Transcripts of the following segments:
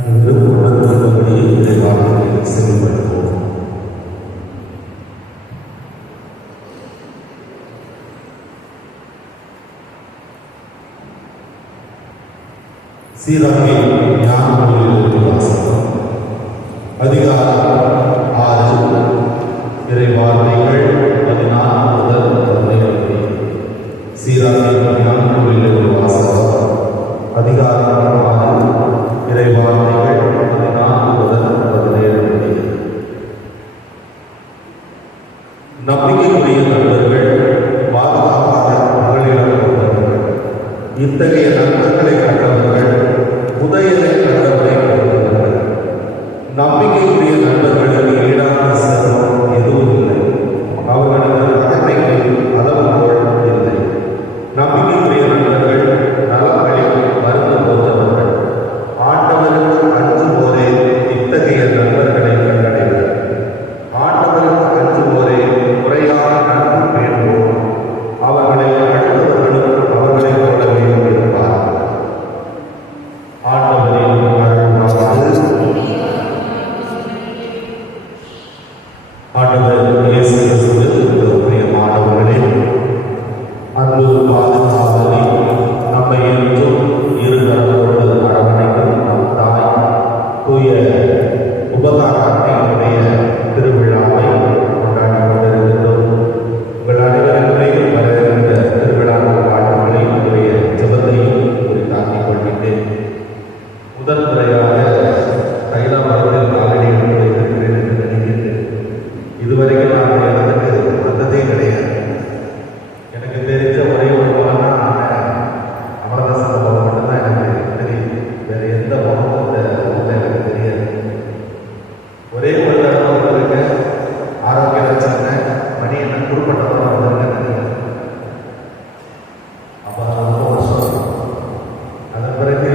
அன்று உணர்ந்தபடி இறைவார்த்தையை செயல்படுத்துவோம். சீராகி ஞான நூலிலிருந்து வாசகம். அதிகாரம் 6, இறைவார்த்தைகள் 14 முதல் 17. சீராகி ஞான நூலிலிருந்து வாசகம். அதிகாரம் 6, இறைவார்த்தைகள் 14 முதல் 17. நம்பிக்கைக்குரிய நண்பர்கள் பாதுகாப்பாக மகளிடம் கொண்டவர்கள். இத்தகைய நண்பர்களை கண்டவர்கள் புதையலை கண்டவரை கொண்டவர்கள். நம்பிக்கைக்குரிய நண்பர்களுக்கு ஈடான செல்வம் எதுவும் இல்லை. அவர்களது அகமைக்கு அளவுகோல் இல்லை. நம்பிக்கைக்குரிய நண்பர்கள் நலன்களில் மருந்து போன்றவர்கள். ஆண்டவருக்கு அஞ்சுவோரே இத்தகைய நண்பர்களை கண்டடைவர். ஆண்டவருக்கு அஞ்சுவோரே முறையான நட்பு பேணுவோம். அவர்களை அடுத்தவர்களும் அவர்களைப் போலவே இருப்பார்கள். ஆண்டவரின் அருள்வாக்கு. ஆண்டவர் இயேசு கிறிஸ்துவுக்கு பிரியமானவர்களே, அன்பு பாதுகாவலி, நம்மை என்றும் இருகரத்தோடு அரவணைக்கும் நம் தாய் தூய உபகாரத்தினுடைய திருவிழாவை கொண்டாடி கொண்டிருக்கிறோம். உங்கள் அனைவருக்கும் வருகின்ற திருவிழா வாழ்வுகளை உங்களுடைய ஜெபத்தையும் தாக்கிக் கொள்கின்றேன். முதல் முறையாக தைலாபுரத்தில் காலடி வைத்திருக்கிறேன் என்று நினைக்கின்றேன். இதுவரைக்கும் நான் இடத்துக்கு வந்ததே கிடையாது. எனக்கு தெரிஞ்ச ஒரே ஒரு முகம் தான் அமர்ந்த சம்பவம் மட்டும்தான் எனக்கு தெரியும். வேறு எந்த முகமும் இந்த ஊரில் எனக்கு தெரியாது. ஒரே ஒரு தடவை வந்திருக்கேன். ஆரோக்கிய ரச்சனை மணி என்ன குறிப்பிட்டதான் வந்திருக்கேன். அப்போ ரொம்ப வருஷம். அதன் பிறகு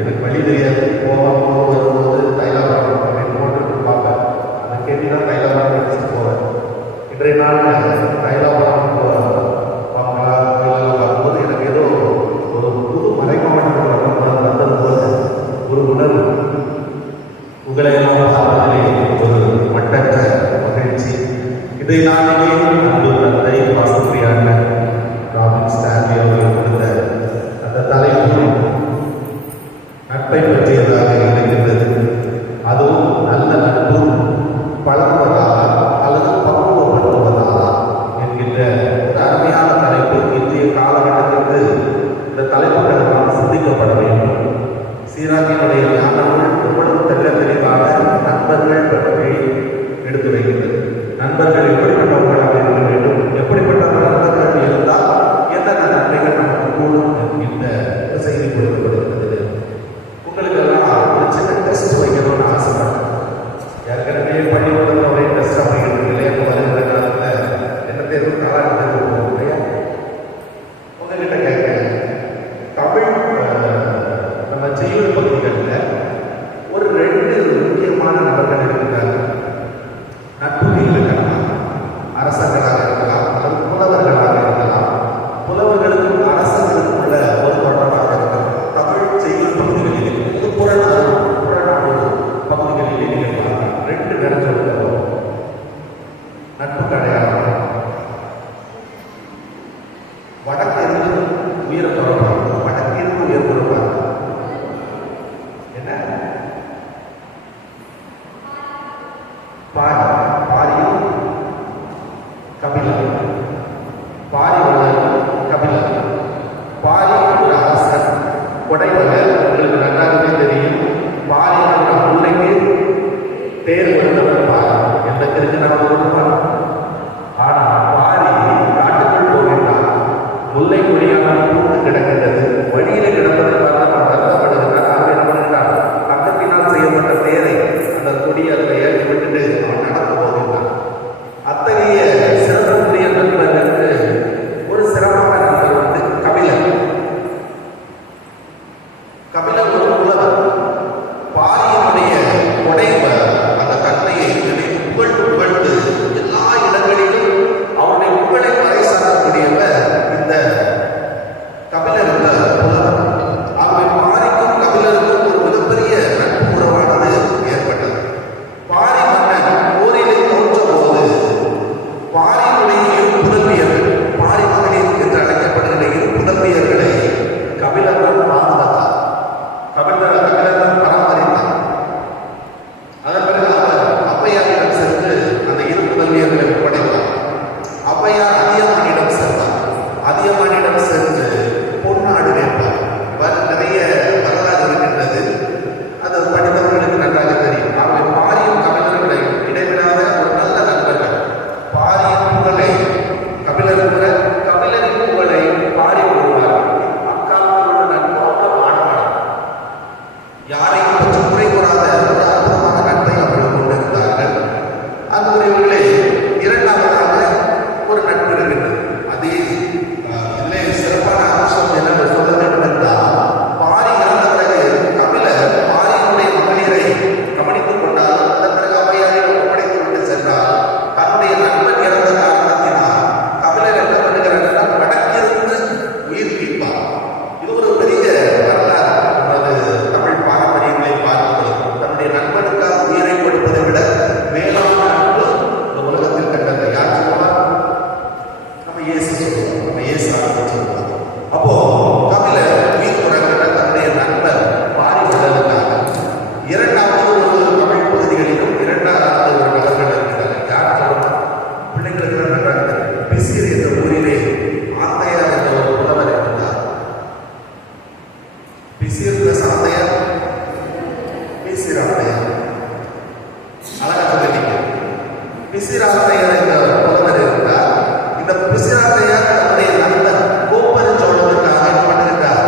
எனக்கு வழி தெரியாது. வரும்போது தைலாபுரம் அப்படின்னு போட்டு பார்ப்பேன். அதை கேட்டு தான் தைலாபுரம் எடுத்துட்டு போவேன். இன்றைய நாள் தைலாபுரம் பார்க்கும்போது எனக்கு ஏதோ ஒரு புது மறைமாவட்டத்தில் வந்தது போல ஒரு உணர்வு. உங்களை எல்லாம் பார்ப்பதிலே ஒரு மட்டற்ற மகிழ்ச்சி. இதை நாளிலே அன்பு தந்தை வாசுபிரியான ராபின் ஸ்டான்லி அவர்கள் கொடுத்த அந்த தலைப்பு நட்பை பற்றியதாக இருக்கின்றது. அதுவும் நல்ல நட்பு பழகுவதாலா அல்லது பக்குவப்படுத்துவதாலா என்கின்ற ஒரு அருமையான தலைப்பு. இன்றைய காலகட்டத்திற்கு இந்த தலைப்புகள் நாம் சிந்திக்கப்பட வேண்டும். சீராகியினுடைய ஞானங்கள் எவ்வளவு தெளிவான நண்பர்கள் பற்றி எடுத்து வைக்கிறது. நண்பர்கள் எப்படிப்பட்டவர்களாக இருக்க வேண்டும், எப்படிப்பட்ட நண்பர்கள் இருந்தால் என்னென்ன நன்மைகள் நமக்கு கூடும் என்கின்ற செய்தி கொடுக்கப்படுகிறது. உங்களுக்கெல்லாம் ஒரு சின்ன டெஸ்ட் வைக்கணும்னு ஆசைப்படுறேன். ஏற்கனவே பள்ளிக்கூடத்தில் ஒரே டெஸ்ட் அப்படிங்கிறது இல்லையா? வருகிற காலத்தில் என்ன தேர்வு காலகட்டத்தில் போகும் இல்லையா? உங்ககிட்ட கேட்கிறேன், தமிழ் நம்ம செய்யுள் பகுதிகளில் ஒரு 2 முக்கியமான நபர்கள் இருக்கிறார்கள். நட்புக்கு இருக்கலாம், அரசர்களாக இருக்கலாம் அல்லது புலவர்களாக இருக்கலாம். புலவர்களுக்கும் அரசர்களுக்கும் உள்ள ஒரு தொடர்பாக இருக்கலாம். தமிழ் செய்யுள் பகுதிகளில் இது புறநானூறு பகுதிகளிலே நீங்கள் பார்க்கலாம். 2 நேரத்தில் நட்புக்கு அடையாளம். வடக்கிற்கு உயர தொடர்பாக, வடக்கிற்கு உயர் தொடர்பாக என்ன பாரியும் கபிலன். பாரி கபிலன். பாரி ஒரு அரசன், கொடைவலர். உங்களுக்கு நன்றாகவே தெரியும். பாரி முல்லைக்கு தேர் கொடுத்தவர் பாரி. எனக்கு இருக்கு நான் ஒருவர். ஆனால் பாரி காட்டுக்குள் போகின்றார். முல்லை கொடியாக பூத்து கிடக்கின்றது. வழியில கிடப்பதற்காக நான் வருத்தப்படுகிறார். அவர் என்ன பண்ணுகிறார்? பக்கத்தினால் செய்யப்பட்ட தேரை அந்த கொடி அதில் ஏற்றி விட்டுட்டு அவன் நடந்து போகின்றான். அத்தகைய சிறப்புடைய நண்பர்களுக்கு ஒரு சிறப்பான நண்பர் கபிலன். பிசிர் பிளஸ் ஆந்தையர், பிசிர் ஆந்தையர். அழகா சொல்லிட்டீங்க. பிசிர் ஆந்தையர் என்ற புலவர் இருந்தார். இந்த பிசிர் ஆந்தையர் தன்னுடைய நண்பர் கோப்பெருஞ்சோழனுக்காக என்ன பண்ணுகின்றார்?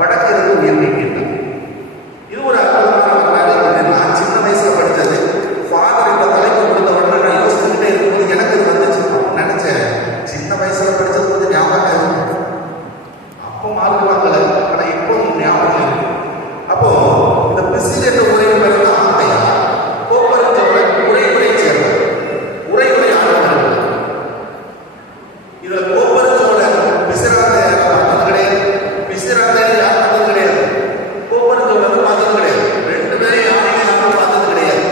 வடக்கிற்கு உயிர் நீக்கின்றார். இது ஒரு அற்புதமான வரலாறு. நான் சின்ன வயசுல படித்தது. ஃபாதர் இந்த தலைப்பு கொடுத்த உடனே நான் யோசிச்சுக்கிட்டே இருக்கும்போது எனக்கு இது வந்துச்சு. நினைச்சேன், சின்ன வயசுல படிச்சது கொஞ்சம் ஞாபகம் இருக்கு. அப்போ மார்க் வாங்கல, ஆனா இப்போ ஞாபகம் இருக்கு. அப்போ இந்த பிசில் என்ற உரையின் பிறகு ஆந்தையா கோப்பெருஞ்சோழன் உரையுரை சேர்ந்தார். உரையுரை ஆளுநர். இதுல கோப்பெருஞ்சோழன் பிசிராந்தையர் பார்த்தது கிடையாது. பிசிராந்தையர் யார் பார்த்தது கிடையாது. கோப்பெருஞ்சோழன் பார்த்தது கிடையாது. ரெண்டு பேரும் யாரையும் பார்த்தது கிடையாது.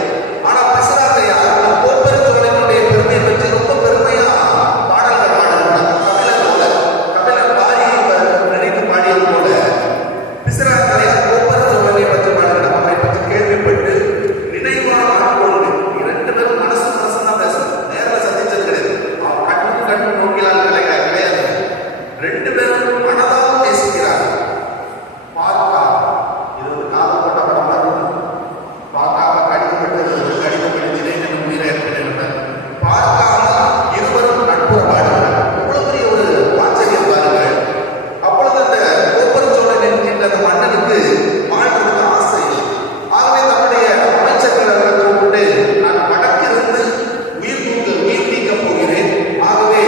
ஆனா பிசிராந்தையார் கோப்பெருஞ்சோழனுடைய பெருமையை பற்றி ரொம்ப பெருமையா பாடல்கள் பாடுகிறார். கபிலர் பாரியை நினைத்து பாடியது போல பிசிராந்தையார் கோப்பெருஞ்சோழனை பற்றி பாடுகிறார். அவரை பற்றி கேள்விப்பட்டு நினைவான ஆட்கொண்டு இரண்டு பேரும் மனசு தான் பேசணும். நேரில் சந்திச்சது கிடையாது. கண்ணு நோக்கிலால் கிடையாது. ரெண்டு பேரும் மனதால் நேசிக்கிறார். பார்த்தா இது ஒரு காதல் போட்ட படம் மாதிரி இருக்கும். பார்க்காம கடிதப்பட்டது கடிதம் எழுதினேன் என்று உயிரை ஏற்படுகிறார். பார்க்காமல் இருவரும் நட்புற பாடுகிறார். இவ்வளவு பெரிய ஒரு ஆச்சரியம் பாருங்கள். அப்பொழுது அந்த கோப்பெருஞ்சோழன் என்கின்ற அந்த மன்னனுக்கு வாழ்வதற்கு ஆசை இல்லை. ஆகவே தன்னுடைய அமைச்சர்கள் அவர்களை கூப்பிட்டு, நான் வடக்கிலிருந்து உயிர் நீக்கப் போகிறேன். ஆகவே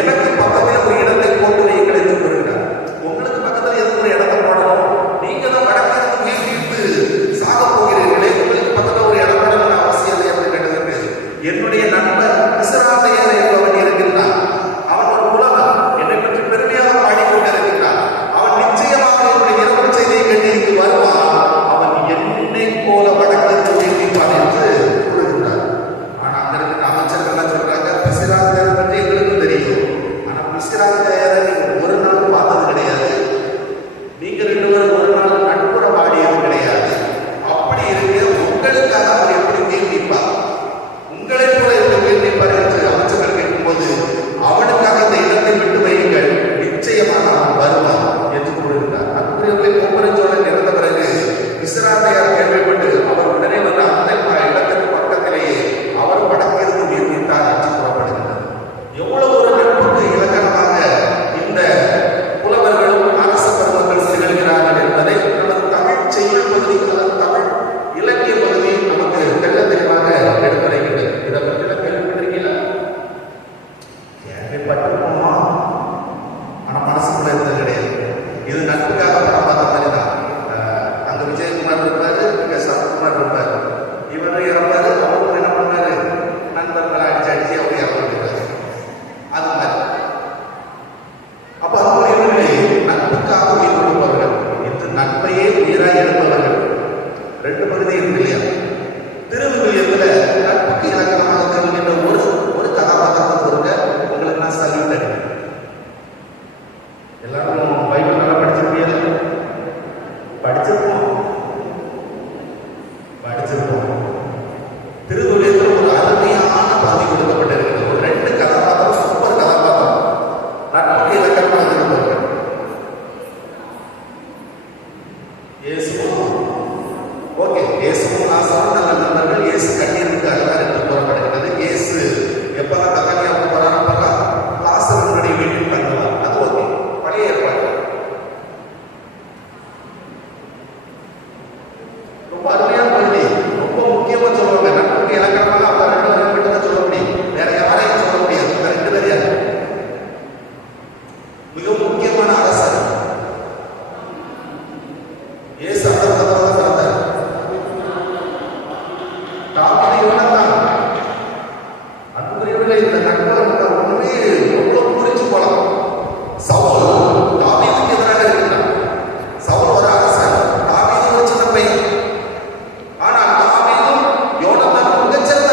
எனக்கு பக்கத்தில் ஒரு இடத்தை போட்டு வையுங்கள் என்று கூறுகிறார். உங்களுக்கு பக்கத்தில் எதுவும் ஒரு இடத்தை போடணும். நீங்க தான் வடக்கிலிருந்து உயிர் நீத்து சாக போகிறீர்களே, உங்களுக்கு பக்கத்தில் ஒரு இடம் போடணும்னு அவசியம் இல்லை என்று கேட்டதற்கு, என்னுடைய நண்பர் பிசிராந்தையர் என்பவன் இருக்கின்றான். அவன் ஒரு புலவன். என்னை பற்றி பெருமையாக பாடிக்கொண்டிருக்கிறான். அவன் நிச்சயமாக என்னுடைய இறப்பு செய்தியை கேட்டு இங்கு வருவான். அவன் என்னை போல வடக்கிற்கு உயிர் நீப்பான் என்று கூறுகின்றார். ஆனா அங்க இருக்கிற அமைச்சர்கள் சொல்றாங்க, பிசிராந்தையர் பற்றி எங்களுக்கும் தெரியும். ஆனா பிசிராந்தையரை நீங்க ஒரு நாள் பார்த்தது கிடையாது. நீங்க ரெண்டு பேரும் ஒரு நாள் நட்புற பாடியது கிடையாது. அப்படி இருக்க உங்களுக்காக அவர் எப்படி உயிர் நீப்பார்? உங்களை போல எப்படி உயிர் நீப்பார் என்று அமைச்சர்கள் கேட்கும்போது, அவனுக்காக இந்த இடத்தை விட்டு வையுங்கள், நிச்சயமாக அவன் வருவான் என்று கூறுகிறார். அன்புரியவர்களை கோப்பெருஞ்சோழன் இறந்த பிறகு பிசிராந்தையார் கேள்விப்பட்டு அவர் உடனே வந்து அந்த இடத்திற்கு பக்கத்திலேயே அவர் வடக்கிற்கு உயிர் நீத்தார் என்று கூறப்படுகிறது. எவ்வளவு ஒரு நட்புக்கு இலக்கணமாக இந்த புலவர்களும் அரச பெருமக்கள் திகழ்கிறார்கள் என்பதை நமது தமிழ் செய்யுள் பகுதி, தமிழ் இலக்கிய பகுதி நமக்கு தெள்ள தெளிவாக எடுத்துரைக்கிறது. இதை பற்றி கேள்விப்பட்டிருக்கீங்களா? கேள்விப்பட்டிருப்போமா? ஆனா மனசுக்குள்ள இருந்தது கிடையாது. இது நட்புக்காக படம் பார்த்த மாதிரி தான். அங்க விஜயகுமார் இருப்பாரு, இங்க சரத்குமார் இருப்பாரு. இவரு இறப்பாரு, அவரும் என்ன பண்ணாரு? நண்பர்களை அடிச்சு அவங்க இறந்துருக்காரு. அது மாதிரி அப்ப அவர்களே நட்புக்காக உயிர் கொடுப்பவர்கள், இன்று நட்பையே உயிராய் எடுப்பவர்கள். ரெண்டு பகுதி இருக்கு இல்லையா? திருவிவிலியத்துல நட்புக்கு இலக்கணமாக சொல்லுகின்ற ஒரு கதாபாத்திரத்தை கொடுங்க, உங்களுக்கு நான் சல்யூட் அடிக்கிறேன். எல்லாரும் பைபிள் நல்லா படிச்சிருப்பீங்க. படிச்சிருப்போம். திருவிவிலியத்தில் ஒரு அருமையான பகுதி கொடுக்கப்பட்டிருக்கிறது. ஒரு ரெண்டு கதாபாத்திரம், சூப்பர் கதாபாத்திரம், நட்புக்கு இலக்கணமாக இருப்பவர்கள். இயேசுவும் ஓகே, இயேசுவும் லாசரும் நல்ல நண்பர்கள். இயேசு கண்ணீருக்கு அழுதார் என்று கூறப்படுகிறது. இயேசு எப்பெல்லாம் கத்தானியாவுக்கு போறாரு, அப்பெல்லாம் லாசருடைய வீட்டில் தங்குவார். அது ஓகே, பழைய ஏற்பாடு. ரொம்ப அருமையான பகுதி. ரொம்ப முக்கியமா சொல்லுவாங்க. நட்புக்கு இலக்கணமாக அவர் ரெண்டு பேரும் மட்டும் தான் சொல்ல முடியும். வேற யாரையும் சொல்ல முடியாது. அந்த ரெண்டு பேர் யாரு? மிக முக்கியமான அரசர். இயேசு அந்த பிறந்தார். தாவீது யோனத்தான். அன்புரியவர்களே, இந்த நட்பு ஒண்ணுமே எவ்வளவு குறிச்சு போலாம். சவுல் தாவீதுக்கு எதிராக இருக்கிறார். சவுல் ஒரு அரசர், தாவீது ஒரு சின்ன பையன். ஆனால் தாவீதும் யோனத்தான் மிகச்சிறந்த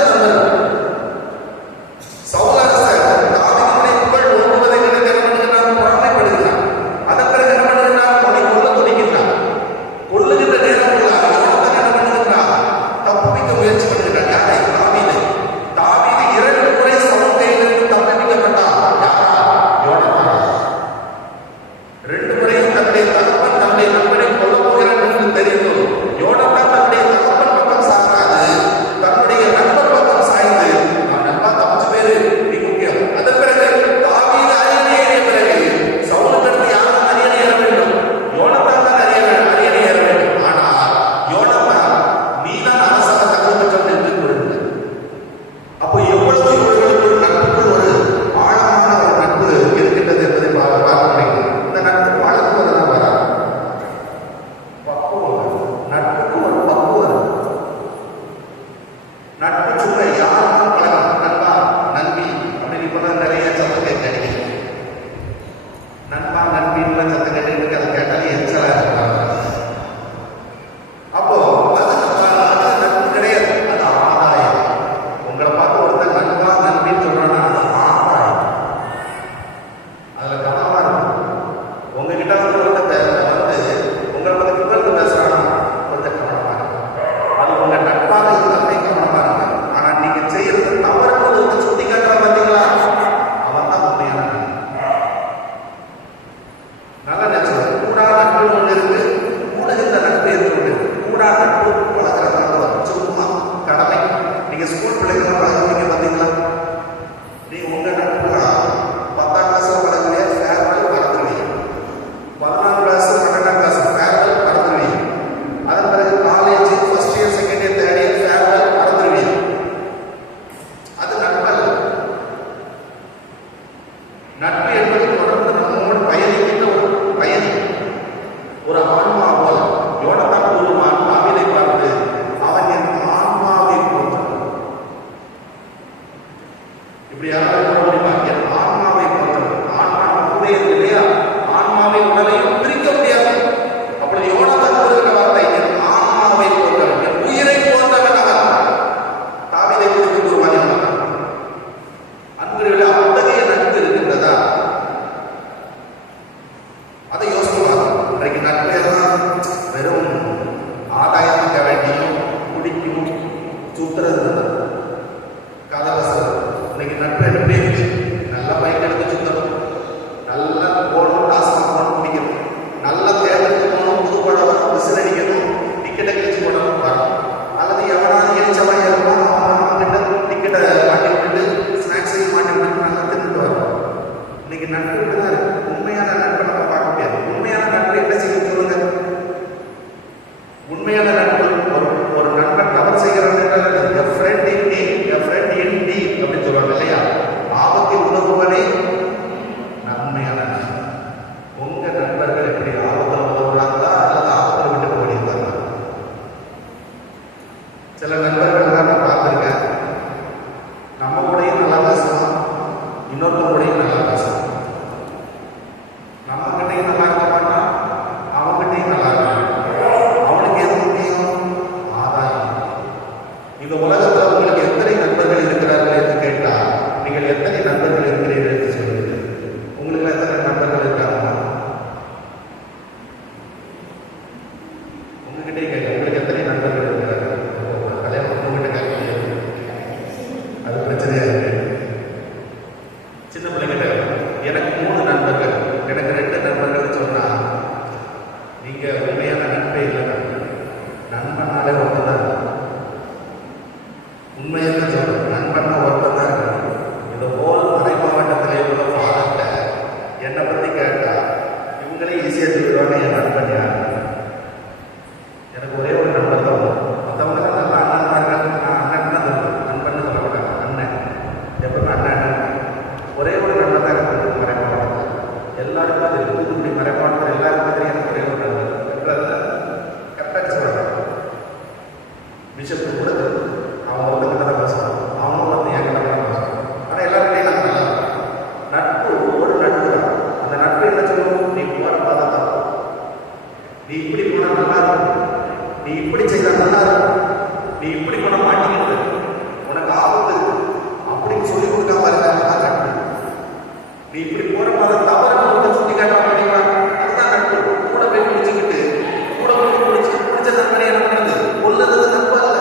ஒரு ஆன்மா போல. யோனத்தான் கூறுவான் தாவீதை பார்த்து, அவன் என் ஆன்மாவை போன்றவன். இப்படி யாராவது சொல்ல முடியுமா? என் ஆன்மாவை போன்றவன். ஆன்மா கூட இருக்கு இல்லையா? ஆன்மாவை உடலையும் பிரிக்க முடியாது. அப்படி யோனத்தான் கூறுகிற வார்த்தை என் ஆன்மாவை போன்றவன், என் உயிரை போன்றவன் அவன். தாவீதை குறித்து கூறுவான் யோனத்தான். அன்புகளில் அத்தகைய நட்பு இருக்கின்றதா? அதை யோசிக்கலாம். இன்றைக்கு நட்பு வெறும் ஆதாயத்துக்கு வேண்டியும் குடிக்கும் சுத்துறது காதலசம். இன்னைக்கு நட்பு எப்படி நல்ல பைக் எடுத்து சுத்தணும், நல்ல போகணும், டாஸ்மாக் போகணும், குடிக்கணும், நல்ல தேர்தலுக்கு போகணும், புதுப்படம் வரும், விசில் அடிக்கணும், டிக்கெட்டை கிழிச்சு போடணும் வரும். அல்லது எவனாவது எரிச்சவாக இருக்கும், அவன் கிட்ட டிக்கெட்டை மாட்டி விட்டுட்டு ஸ்நாக்ஸையும் மாட்டி விட்டுட்டு நல்லா தின்னுட்டு வரும். இன்னைக்கு நட்பு தான் இருக்கு. உண்மையான நட்பை நம்ம பார்க்க முடியாது. உண்மையான நட்பு என்ன செய்ய சொல்லுங்க? உண்மையான நட்பு ஒரு நண்பன் தவறு செய்கிறான் என்றால் ஃப்ரெண்ட் இன் நீட் அப்படின்னு சொல்லுவாங்க இல்லையா? ஆபத்தில் உதவுவனே நன்மையான நண்பன். உங்க நண்பர்கள் எப்படி ஆபத்தில் உதவுறாங்களா அல்லது ஆபத்தில் விட்டு போயிருந்தாங்களா? சில நண்பர்கள் தான் நான் பார்த்துருக்கேன். நம்ம கூடயும் நல்லா பேசலாம், இன்னொருத்தர் கூடயும் நல்லா பேசலாம். நம்ம கிட்டையும் நல்லா இருக்க மாட்டான், அவங்ககிட்டையும் நல்லா இருக்க. அவனுக்கு எது முக்கியம்? ஆதாயம். இந்த உலகத்தில் உங்களுக்கு எத்தனை நண்பர்கள் இருக்கிறார்கள் என்று கேட்டால் நீங்கள் எத்தனை நண்பர்கள் இருக்கிறீர்கள் என்று சொல்லுங்கள். உங்களுக்கு எத்தனை நண்பர்கள் இருக்காங்களா? உங்ககிட்டே கேட்க உங்களுக்கு எத்தனை நண்பர்கள் இருக்கிறார்கள்? கல்யாணம் உங்ககிட்ட கேட்க முடியாது, அது பிரச்சனையா இருக்கு. சின்ன பிள்ளைகிட்ட எனக்கு 3 நண்பர்கள், எனக்கு 2 நண்பர்கள் சொன்னா நீங்க உண்மையான நட்பே இல்லை. நண்பனாலே ஒருத்தர் தான் உண்மையான சொல்றேன். நண்பன்னா ஒருத்தர் தான் இருக்கு. இந்த போல் மறை மாவட்டத்திலே உள்ள ஃபாதர்கிட்ட என்னை பத்தி கேட்டா இவங்களே ஈஸியா சொல்லிடுவாங்க என் நண்பன் யார். எனக்கு ஒரே ஒரு நண்பர் தான் வரும். மற்றவங்க நல்லா அண்ணன் தான் இருக்காங்க. நான் அண்ணன் தான் சொல்லுவேன், நண்பன் சொல்ல மாட்டாங்க. அண்ணன் எப்பவுமே அண்ணன். ஒரே ஒரு நண்பன் தான் இருக்கு மறை மாவட்டத்தில். எல்லாருக்கும் அது தூத்துக்குடி மறை மாவட்டத்தில் எல்லாருக்கும் தெரியும். ஒரே ஒரு நண்பர் கரெக்டாக சொல்றாங்க. பிஷப் கூட அவங்க ஒருத்தங்கிட்ட தான் பேசுவாங்க, அவங்களும் வந்து என்கிட்ட தான் பேசுவாங்க. ஆனால் எல்லாருமே நாங்கள் நல்லா நட்பு ஒரு நட்பு தான். அந்த நட்பு என்ன சொல்லுவோம்? நீ போற பார்த்தா தப்பு, நீ இப்படி போனால் நல்லா இருக்கும், நீ இப்படி செய்தால் நல்லா இருக்கும், நீ இப்படி போன மாட்டிக்கிட்டு உனக்கு ஆபத்து இருக்கு அப்படின்னு சொல்லி கொடுக்காம இருந்தாங்க நட்பு. நீ இப்படி போற பார்த்தா தவறு சுட்டி காட்ட முடியுமா? அதுதான் நட்பு. கூட போய் பிடிச்சிக்கிட்டு கூட போய் பிடிச்ச நண்பனை என்ன பண்ணுறது? கொல்லது நட்பு அல்ல.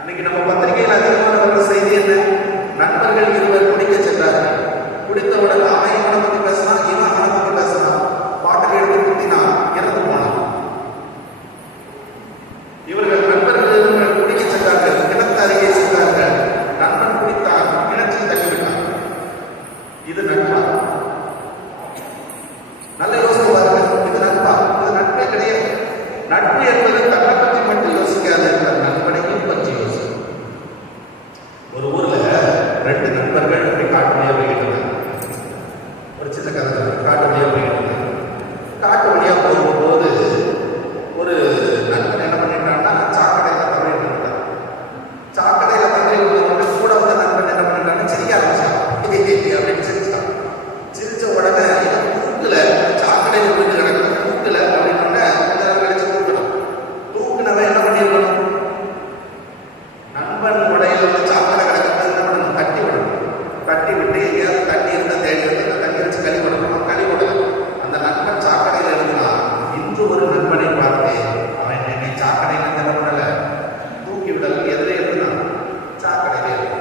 இன்னைக்கு நம்ம பத்திரிகையில் அதிகமான வர்ற செய்தி என்ன? நண்பர்கள் 2 குடிக்க சென்றார்கள். குடித்தவுடன் அவன் இவனை பத்தி பேசினான், இவன் அவனை பத்தி பேசினான், பாட்டுக்கு எடுத்து குத்தினா இறந்து போனான். இவர்கள் நண்பர்கள் 2 குடிக்க சென்றார்கள், கிணத்து அருகே சென்றார்கள். நண்பன் குடித்தான், கிணற்றில் தள்ளிவிட்டான். இது நட்பா? நல்ல யோசனை பாருங்க. இது நட்பா? இது நட்பே கிடையாது. நட்பு என்பது தன்னை பற்றி மட்டும் யோசிக்காது, நண்பனையும் பற்றி யோசிக்கும். ஒரு ஊர்ல 2 நண்பர்கள் இப்படி காட்டு வழியா போய்கிட்டு இருந்தாங்க. ஒரு சின்ன கதை. காட்டு வழியா போய்கிட்டு இருந்தாங்க. காட்டு வழியா போகும்போது ஒரு நண்பன் என்ன பண்ணிட்டான்னா சாக்கடையில தவறிட்டு இருந்தான். சாக்கடையில தவறி விழுந்தோட கூட வந்த நண்பன் என்ன பண்ணிட்டான்னு சிரிக்க ஆரம்பிச்சான். அப்படின்னு சிரிச்சான். சிரிச்ச உடனே தூக்குல சாக்கடையில விழுந்து கிடக்கும், தூக்குல அப்படின்னு கழிச்சு தூக்கணும். தூக்குனவன் என்ன பண்ணிருக்கணும்? நண்பன் உடையில சாக்கடை கிடக்கிறது என்ன பண்ணணும்? தட்டி விடணும். தட்டி விட்டு எங்கேயாவது தண்ணி இருந்தால் தேடி வந்து அந்த தண்ணி வச்சு கழி விடணும். கழி விடலாம். அந்த நண்பன் சாக்கடையில் இருந்தான். இன்று ஒரு நண்பனை பார்த்தேன், அவன் என்னை சாக்கடையில் திறப்படல, தூக்கி விடல, எதிரே இருந்தான், சாக்கடையிலே இருந்தான்.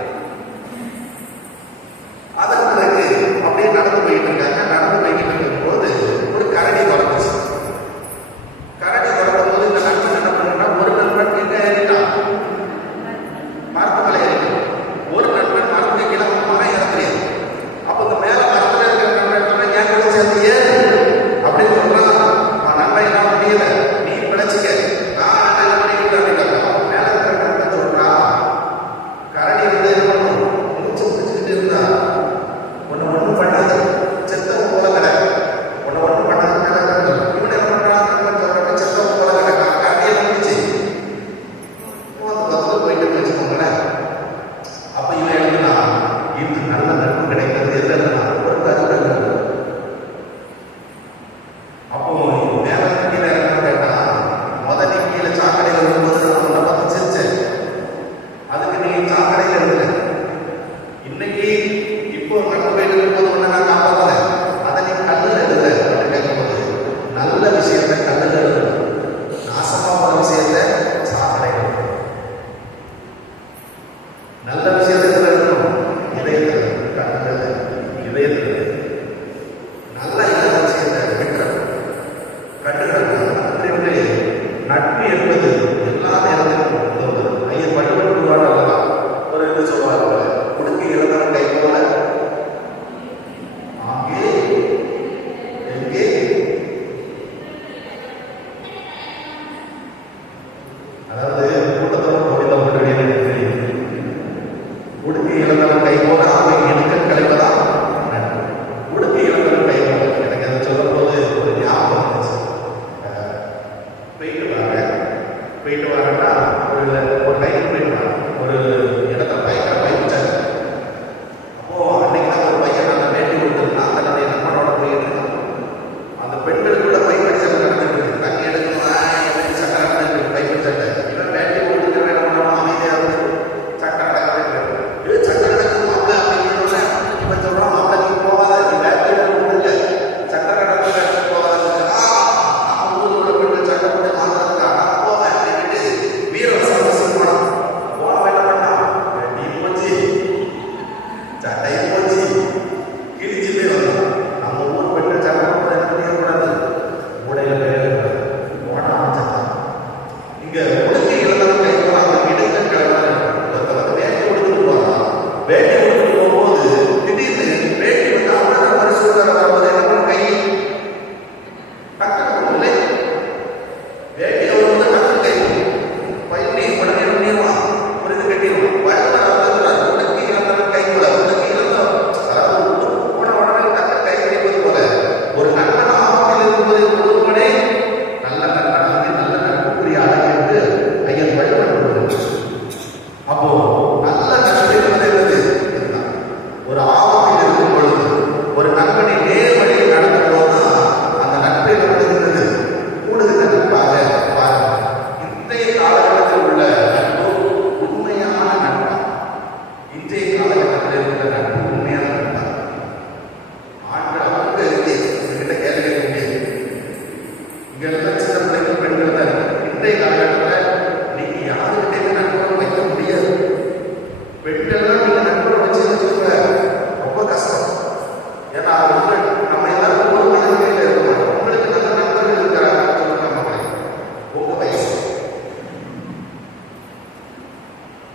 அதன் பிறகு அப்படியே நடந்து போயிட்டு இருக்காங்க. நடந்து போய்கிட்டு இருக்கும்போது ஒரு கரடி வர அப்போ மேல கீழே இறங்கணும் கேட்டா முதல் நீ கீழே சாக்கடையில் இருக்கும்போது அவனை பார்த்து சிரிச்சேன். அதுக்கு நீ சாக்கடையில் இருந்த இன்னைக்கு இப்போ கண்டு போயிட்டு இருக்கும்போது ஒன்று நான் காப்பாற்றுறேன். அதை நீ கண்ணில் எழுத அப்படின்னு கேட்கும்போது நல்ல விஷயத்தை கண்ணில் எழுதணும், நாசமா போன விஷயத்தை சாக்கடையில், நல்ல விஷயத்தை எழுதணும் இதயத்தில், கண்ணில் இதயத்தில், நல்ல இல்லாத விஷயத்தை விட்டுறணும், கட்டுக்கிறோம். நட்பு என்பது எல்லா நேரத்திலும் உதவுவது. ஐயர் பட்டுவாடு அல்லவா ஒரு இது சொல்லுவாங்க, குடுக்கி இழந்தவன் கை போல ஆங்கே எங்கே, அதாவது கூட்டத்தோடு கோவிந்தவன் கிடையாது, குடுக்கி இழந்தவன் கை போல ஆங்கே எடுக்க கலைவதான் நட்பு. குடுக்கி இழந்தவன் கை போல எனக்கு அதை சொல்லும் போது ஒரு ஞாபகம் இருந்துச்சு. போயிட்டு வரேன்னா ஒரு டைம் போயிட்டு வரேன், ஒரு இடத்துல பயிற்சாரு. அப்போ அன்னைக்கு தான் ஒரு பையன் அந்த வேண்டி கொடுத்துருந்தான், தன்னுடைய நண்பனோட போயிட்டு இருக்கான். அந்த பெண்களுக்குள்ள பைப்படிச்சல் நடந்துருக்கு, தண்ணி எடுக்கணும் சக்கரை நடந்துருக்கு, பைப்படிச்சட்டை இவன் வேண்டி கொடுத்துட்டு வேணும் அமைதியாக இருந்து சக்கரை நடக்குது, சக்கரை நடக்குது மாப்பிள்ள அப்படிங்கிறத இவன் சொல்றான், மாப்பிள்ள நீ போகாத, நீ வேட்டையில முடியல சக்கரை நடக்குது போகாத, ஊரோட பெண்கள் சட்டை போட்டு மாத்திரத்துக்கா போவேன் அப்படின்ட்டு வீரவசம் போனான். போன என்ன பண்ணான், நீ போச்சு சட்டையை போச்சு கிழிச்சுட்டே வந்தான். நம்ம ஊர் பெண்கள் சட்டை போட்டு என்ன பண்ணிடக்கூடாது, உடையில பெயர் போன ஆரம்பிச்சான். இங்க உடுக்கை இழந்தவன் கை போல அவன் இடையில கிளம்புறான். ஒருத்தவங்க வேட்டி கொடுத்துட்டு போறான். வேட்டி கொடுத்துட்டு போகும்போது திடீர்னு வேட்டி வந்து அவனோட பரிசோதனை வரும்போது என்ன கை டக்குனு இல்லை, வேட்டி அவர் வந்து டக்குனு கை பையனை உடனே பண்ணிடுவான், ஒரு இது கட்டிடுவான். வயது உடக்கி இழந்தவன் கை போல, உடக்கி இழந்தவன் அதாவது போன உடனே டக்கு கை கிடைப்பது போல ஒரு நண்பன் ஆபத்தில் இருக்கும்போது ஒருவனே நல்ல நண்பன், நல்ல நட்புக்குரிய அழகு என்று ஐயன் வழிபடுவது. அப்போ நல்ல நட்பு என்பது இதுதான். ஒரு ஆபத்தில் இருக்கும் பொழுது ஒரு நண்பனை நேர் வழியில் நடந்து போனா அந்த நட்பை நடந்துகிறது கூடுதல் நட்பாக பாருங்கள். இன்றைய காலகட்டத்தில் உள்ள நட்பு உண்மையான நட்பா? இன்றைய காலகட்டத்தில் இருக்கிற நட்பு உண்மையான நட்பா? ஆண்கள் அவங்க கிட்ட கேள்வி கேட்க முடியாது. இங்க இருக்கிற சின்ன பிள்ளைகள் பெண்கள் தான் இருக்கு. இன்றைய காலகட்டத்தில் நீங்க யாருக்கிட்ட நட்புறவு வைக்க முடியாது. பெண்கள்லாம் நீங்க நட்புறவு வச்சுக்க ரொம்ப கஷ்டம். ஏன்னா நம்ம எல்லாரும் ஒரு மனிதர்கள் இருக்க மாட்டோம். உங்களுக்கு நல்ல நண்பர்கள் இருக்கிறாங்க சொல்லுங்க மக்களே, உங்க வயசு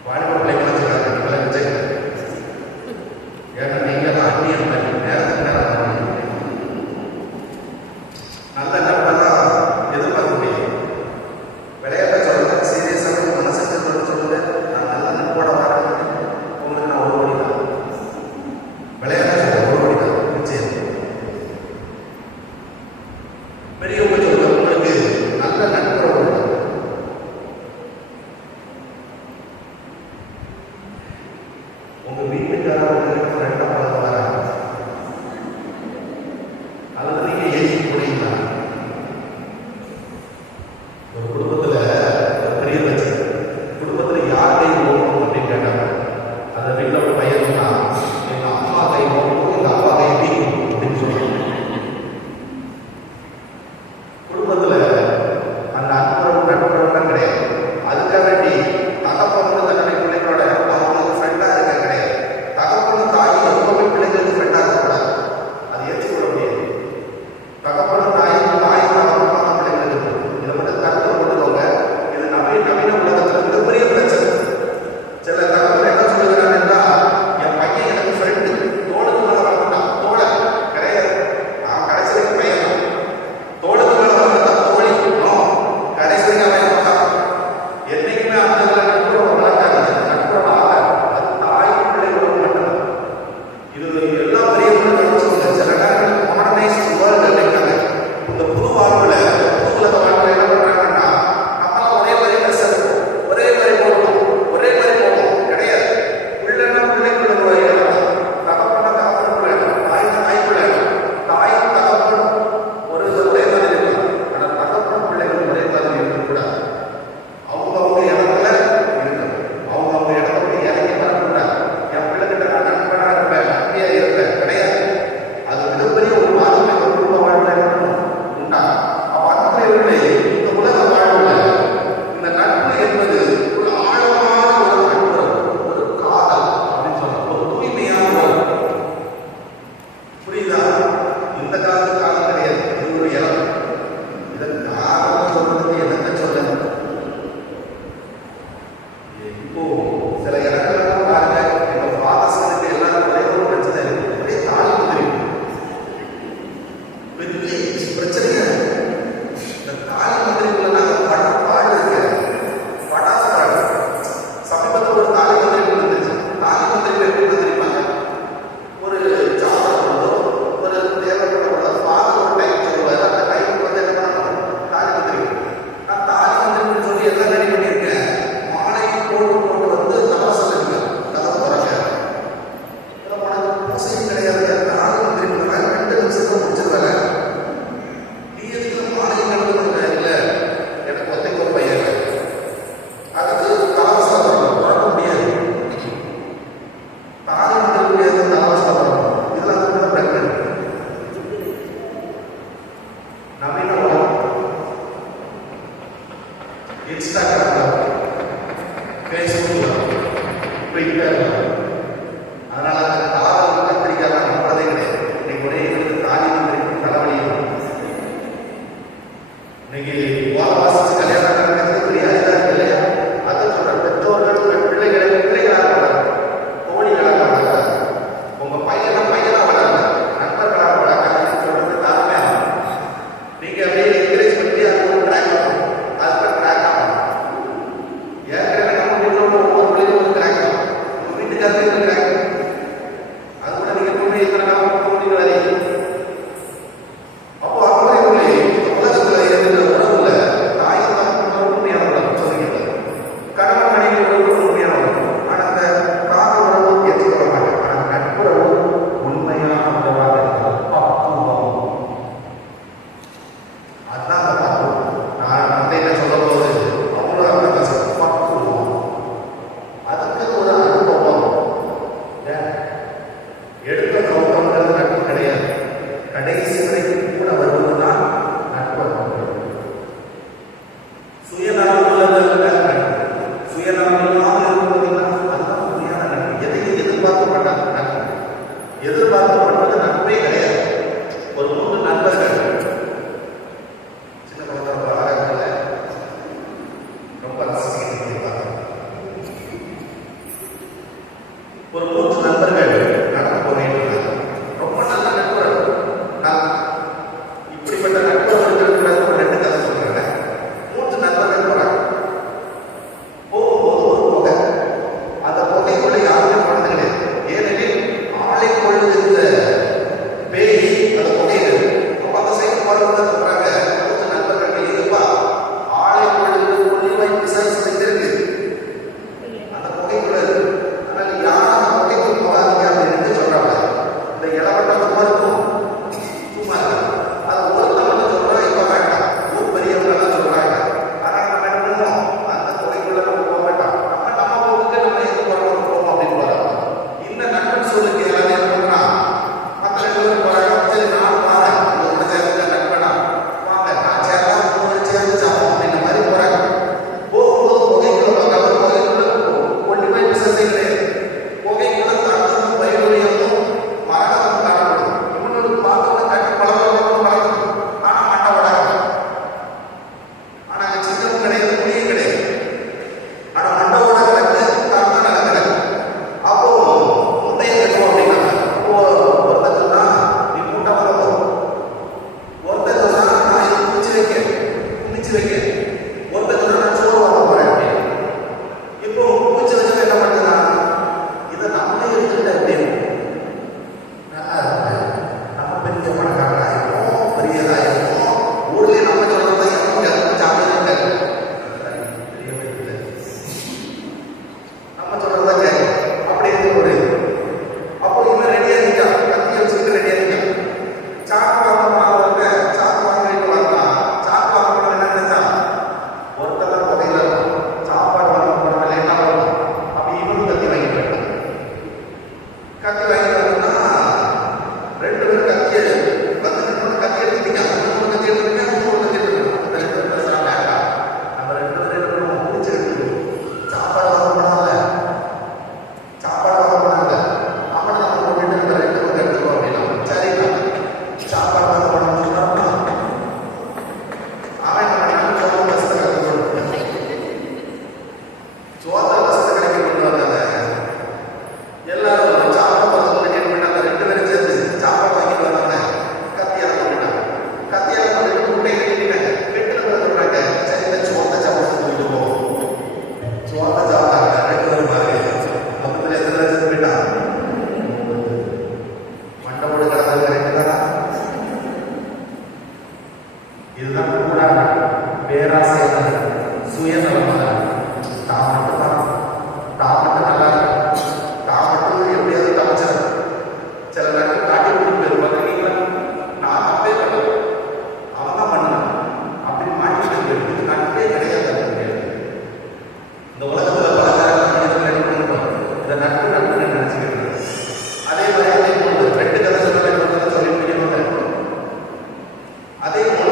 வாலிப பிள்ளைங்க சொல்றாங்க, நீங்களே விஜய் ஏன்னா நீங்க தான் அந்நியம் நேரத்துக்கு நேரம் நல்ல நண்பெல்லாம் எதிர்பார்க்க முடியும். விளையாட்ட சொல்லுங்க, சீரியஸாக மனசுக்கு சொல்லுங்க, நான் நல்ல நட்போட வரேன் உங்களுக்கு நான் ஒரு மணி தான் விளையாட்ட சொல்ல ஒரு மணி தான் நிச்சயம். பெரியவங்க சொல்லுங்க, உங்களுக்கு நல்ல நட்புறவு உண்டு. உங்க வீட்டுக்காரங்க ஃப்ரெண்டா பழக வராங்க, அல்லது நீங்க ஏசி போனீங்களா? ஒரு குடும்பத்துல பெரிய பிரச்சனை, குடும்பத்துல யார் கை ஓடணும் அப்படின்னு கேட்டாங்க. அந்த வீட்டில் ஒரு பையன் சொன்னா, எங்க அம்மா கை ஓடணும், எங்க அப்பா கை வீக்கணும் அப்படின்னு சொல்லுவாங்க. குடும்பத்துல அந்த அன்புறவு நட்புறவுலாம் கிடையாது. அதுக்காக வேண்டி தகப்பனும் தன்னுடைய பிள்ளைகளோட அவங்களுக்கு ஃப்ரெண்டா இருக்க கிடையாது. தகப்பனும் தாயும் எப்பவுமே பிள்ளைங்களுக்கு ஃப்ரெண்டா இருக்கக்கூடாது, அது ஏற்றுக்கொள்ள முடியாது. தகப்பனும் தாயும் தகப்பனமான பிள்ளைங்களுக்கு இருக்கும். இதை மட்டும் கருத்தில் கொண்டுக்கோங்க. இது நவீன உலகத்துல மிகப்பெரிய பிரச்சனை. சில தகவல் என்ன சொல்லுகிறாங்க என்றால், என் பையன் எனக்கு ஃப்ரெண்டு, தோளுக்கு மேல வரமாட்டான், தோழ கிடையாது, நான் கடைசி வரைக்கும் பையன் தான். தோளுக்கு மேல வரமாட்டான் தோழி, கடைசி வரைக்கும் அவன் மாட்டான். என்னைக்குமே அந்த நட்புறவு வளர்க்காது, நட்புறவு ஆகாது. அது தாய் பிள்ளைகளோடு மட்டும்தான். இது எல்லா பெரியவர்களும் கவனிச்சுக்கோங்க. சில நேரங்கள் மாடர்னைஸ் வேர்ல்டு அப்படிங்கிறாங்க. நவீன உலகம் இன்ஸ்டாகிராம், ஃபேஸ்புக், ட்விட்டர். அதனால காதல் கத்திரிக்காய் நம்புறதே கிடையாது. இன்னைக்கு ஒரே தாலி மந்திரிக்கும் தலைவலியும். இன்னைக்கு வாசிச்சு கல்யாணம் நடக்கிறது பெரிய அரிதா இருக்கு இல்லையா? அதை சொல்ற பெற்றோர்கள் பிள்ளைகளை பிள்ளைகளாக வளர்க்க, தோழிகளாக வளர்க்க, உங்க பையனா வளர்க்க, நண்பர்களாக வளர்க்க சொல்றது காரணமே ஆகும். நீங்க அப்படியே என்கரேஜ் பண்ணி அது ஒரு ட்ராக் ஆகும், அது ட்ராக் ஆகும். ஏற்கனவே நம்ம வீட்டில் உள்ள ஒவ்வொரு பிள்ளைகளும் ஒரு ட்ராக் ஆகும், உங்க வீட்டுக்காரங்க ஒரு ட்ராக். அது கூட நீங்க எப்பவுமே இத்தனை காலம் தோழி வரீங்க. அப்போ அப்படி உலகத்துல இருக்கிற உறவுல தாய் தகப்பன் உண்மையான உறவு சொல்லுங்க, கணவன் மனைவி உறவு உண்மையான உறவு. ஆனா அந்த காதல் உறவு ஏற்றுக்கொள்ள மாட்டேன். ஆனா நட்புறவு உண்மையான உறவாக இருக்கிறது. பக்குவம், அதுதான் அந்த பக்குவம். நான் தந்தையில சொல்லும் போது அவ்வளோ பக்குவம், அதுக்கு ஒரு அனுபவம். எடுத்த நோக்கம்ன்றது நட்பு கிடையாது. கடைசி வரைக்கும் கூட வருவதுதான் நட்பு. சுயநலம் உள்ளவர்கள் நட்பு, சுயநலம் இல்லாமல் இருப்பதுதான் அதுதான் உண்மையான நட்பு. எதையும் எதிர்பார்க்கப்பட்ட நட்பு, எதிர்பார்க்கப்படுவது நட்பே கிடையாது. ஒரு 3 நண்பர்கள், சின்ன குழந்தை ரொம்ப அழகாக ரொம்ப ரசிக்க, ஒரு 3 நண்பர்கள் நடந்து போகிறேன். ரொம்ப நல்ல நட்புறவு. இப்படிப்பட்ட நட்புறவு இருக்கிறது. ஒரு 2 கதை சொல்றேன். 3 நண்பர்கள் போறாங்க. போகும்போது ஒரு புகை, அந்த புகைக்குள்ள யாருமே போனது கிடையாது. ஏனெனில் ஆளை கொள்ளுகின்ற பேய் அந்த புகையில். அப்ப அந்த சைடு போறவங்க சொல்றாங்க, 3 நண்பர்கள், இதுப்பா ஆளை கொள்ளுகிற ஒளிவாய் பிசாசு செஞ்சிருக்கு அந்த புகைக்குள்ள. அதனால யாரும் அந்த புகைக்குள் போகாதீங்க அப்படின்னு சொல்றாங்க. இந்த இளவட்ட சும்மா இருக்கும், சும்மா இருக்கு. அது ஒருத்தவங்க சொல்றோம், இப்ப வேண்டாம், ஊர் பெரியவங்க சொல்றாங்க. ஆனா நம்ம என்ன பண்ணுவோம், அந்த புகைக்குள்ள நம்ம போக வேண்டாம், நம்ம போகுது, நம்ம எது போறோம் போவோம் அப்படின்னு போறோம். இந்த நண்பன் சொல்லுக்கு எல்லாரும் என்ன பண்றான், மற்ற 2 பேரும் போறாங்க. சரி நான் பாறேன், உங்களோட சேர்ந்து நண்பனா வாங்க, நான் சேரலாம், சேர்ந்து சாப்பிடும் அப்படின்ற மாதிரி போறாங்க. போகும்போது புகைக்குள்ள பார்க்காம புகைக்குள்ள ஒண்ணு போய் பிசை கிடையாது. புகைக்குள்ள தரத்தும் பயிரொழியும் மரகதம் காணப்படும். இவனுக்கு பார்த்தோம்னா கட்டி பழக்கம் மறக்கும். ஆனா மட்டை வடாது. ஆனா அங்க சின்னம் கிடையாது, புளியும் கிடையாது. ஆனா மண்டை ஓட கிடக்கு, தரத்தான் நடக்கிறது. அப்போ முட்டையை கட்டுவோம் அப்படின்னா, அப்போ ஒருத்தர் சொன்னா நீ மூட்டை வளர்ப்போம், ஒருத்தர் சொன்னா நான் இது குமிச்சு வைக்க, ஒருத்தர் சொன்னா நான் சோறு வாங்க போறேன் அப்படின்னு. இப்போ குமிச்சு வச்சவங்க என்ன பண்ணுறா, இதை நம்மளே எடுத்துக்கிட்ட அப்படின்னு நம்ம பெரிய பணக்காரராயிருக்கோம், பெரியதாயிருக்கோம், ஊர்லயே நம்ம சொல்றதை நம்ம சொல்றதா கேட்கும் அப்படின்னு ஒரு. அப்போ இவன் ரெடியா இருக்கான், கத்தியை வச்சுக்கிட்டு ரெடியா இருக்கான். சாக்கு வாங்க, சாக்கு வாங்கிட்டு வரலாம். சாக்கு வாங்க போன என்ன நினைச்சா, ஒருத்தர் தான் புகையில இருக்கும், சாப்பாடு வாங்க போனால என்ன பண்ணும். அப்ப இவனும் கத்தி வாங்கிட்டு வரணும். கத்தி வாங்கிட்டு வரணும்னா 2 பேரும் கத்தியை வந்து கத்தி எடுத்துட்டீங்க, இன்னொரு கத்தி எடுத்துட்டீங்க, இன்னொரு கத்தி எடுத்துக்கணும். 2 பேரும் பேசுறாங்க, வேண்டாம், நம்ம 2 பேரும் முடிச்சு எடுத்துக்கணும். சாப்பாடு வாங்க போனால அவனை நம்ம போட்டு 2 பேரும் எடுத்துக்கோ அப்படின்னா சரிங்களா. சாப்பாடு வாங்க போனோம்னு சொன்னா அவன் நம்ம சோதனை வசத்தை கலக்கி கொண்டு சோதனை வசத்தை கலக்கி கொண்டு வந்தாங்க. எல்லாரும் சாப்பாடு வாங்க கேட்டு பண்ணாங்க. 2 பேரும் சேர்ந்து சாப்பாடு வாங்கிட்டு வந்தாங்க. கத்தியால பண்ணிட்டாங்க. கத்தியால பண்ணிட்டு முட்டை கட்டிட்டாங்க. கெட்டு சொல்றாங்க, சரி இந்த சோத்தை சாப்பாடு போயிட்டு போவோம். சோத்தை சாப்பிட்டாங்க. 2 பேரும் பாருங்க மொத்தத்தில் எத்தனை லட்சம் போயிட்டான். மண்டபோடு கடந்தது கரெக்டு தானா? இதுதான் கூட பேராசையான சுயநலமான தான் மட்டும் நல்லா இருக்கும், தான் மட்டும் எப்படியாவது தப்பிச்சிடும். சில நேரத்தில் காட்டி கொடுத்து போயிருப்பாங்க, நான் தப்பே பண்ணல, அவன் தான் பண்ணான் அப்படின்னு மாட்டிக்கிட்டு இது நட்பே கிடையாது. இந்த உலகத்துல பல நேரம் இந்த நட்பு நினைச்சுக்கிட்டு அதே மாதிரி 2 கதை சொல்ல சொல்லி முடியும். அதே போல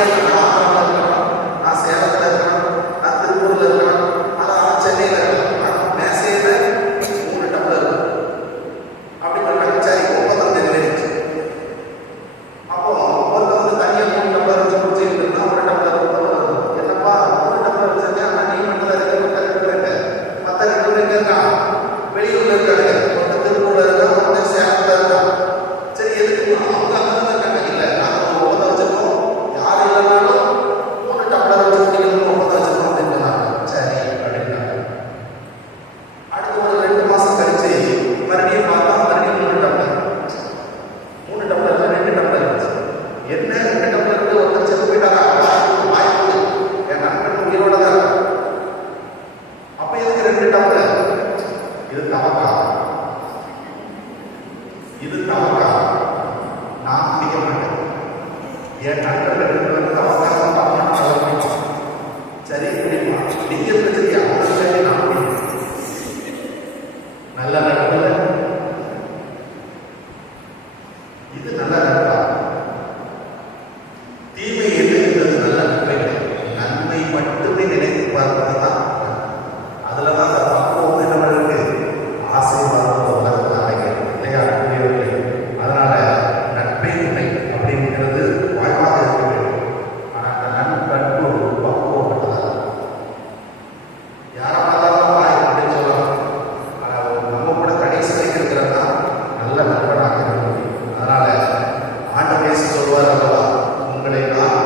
அமைதியா இருக்கணும், நான் ஆந்திராவில் இருக்கணும், நான் சேலத்துல இருக்கணும், நான் திருப்பூர்ல இருக்கணும், அதான் சென்னையில இருக்கணும், மேசையில 3 டம்ளர் அப்படி பண்ணாங்க. சரி, ஒப்பந்தம் நிறைவேறிச்சு. அப்போ ஒருத்தர் தனியா 3 டம்ளர் வச்சு குடிச்சிட்டு இருந்தா 1 டம்ளர் என்னப்பா 1 டம்ளர் வச்சிருக்கேன், ஆனா நீ மட்டும் இருக்க மத்த 2 பேர் இருக்கான் வெளியூர்ல இருக்காங்க, ஒருத்தர் திருப்பூர்ல இருக்கா, ஒருத்தர் சேலத்துல இருக்கா. சரி, எதுக்கு அவங்க அங்கதான் இருக்காங்க? இல்ல, நாங்க ஒரு ஒப்பந்தம் வச்சிருக்கோம், யாரு இல்லைனாலும் 3 டம்ளர் வச்சு குடிக்கணும்னு ஒப்பந்தம் வச்சிருக்கோம் அப்படின்னு சொன்னாங்க. சரி அப்படின்னாங்க. அடுத்து ஒரு 2 மாசம் கழிச்சு மறுபடியும் பார்த்தா மறுபடியும் 3 டம்ளர் 2 டம்ளர் இருந்துச்சு. என்ன 2 டம்ளர் ஒருத்தர் செத்து போயிட்டாங்க, வாய்ப்பு என் நண்பன் உயிரோட தான் இருக்கு. அப்ப எதுக்கு 2 டம்ளர்? இது தவக்கா, இது தவக்கா. நான் குடிக்க மாட்டேன், என் நண்பர்கள் 2 பேரும் தவக்கா தான். சரி, குடிமா, நீங்க பிரச்சனை அவங்க சரி, நான் குடிக்கிறேன். நல்ல நட்பு, இது நல்ல நட்பா? தீமை எதுங்கிறது நல்ல நட்பை கிடையாது. நன்மை மட்டுமே நினைத்து பார்ப்பதுதான். அதுலதான் அந்த பக்குவம் என்ன இருக்கு, ஆசீர்வாதம் உலகத்தில் அடைகிறது இல்லையா? அதனால நட்பை துணை அப்படிங்கிறது வாழ்வாக இருக்க வேண்டும். ஆனா அந்த நட்பு பக்குவப்பட்டதாக யாரை பார்த்தாலும் வாய் அப்படின்னு சொல்லலாம். ஆனா நம்ம கூட கடைசி வரைக்கும் இருக்கிறது தான் நல்ல நண்பனாக இருக்க முடியும். அதனால ஆண்டவர் இயேசு சொல்வார் அல்லவா, உங்களை நான்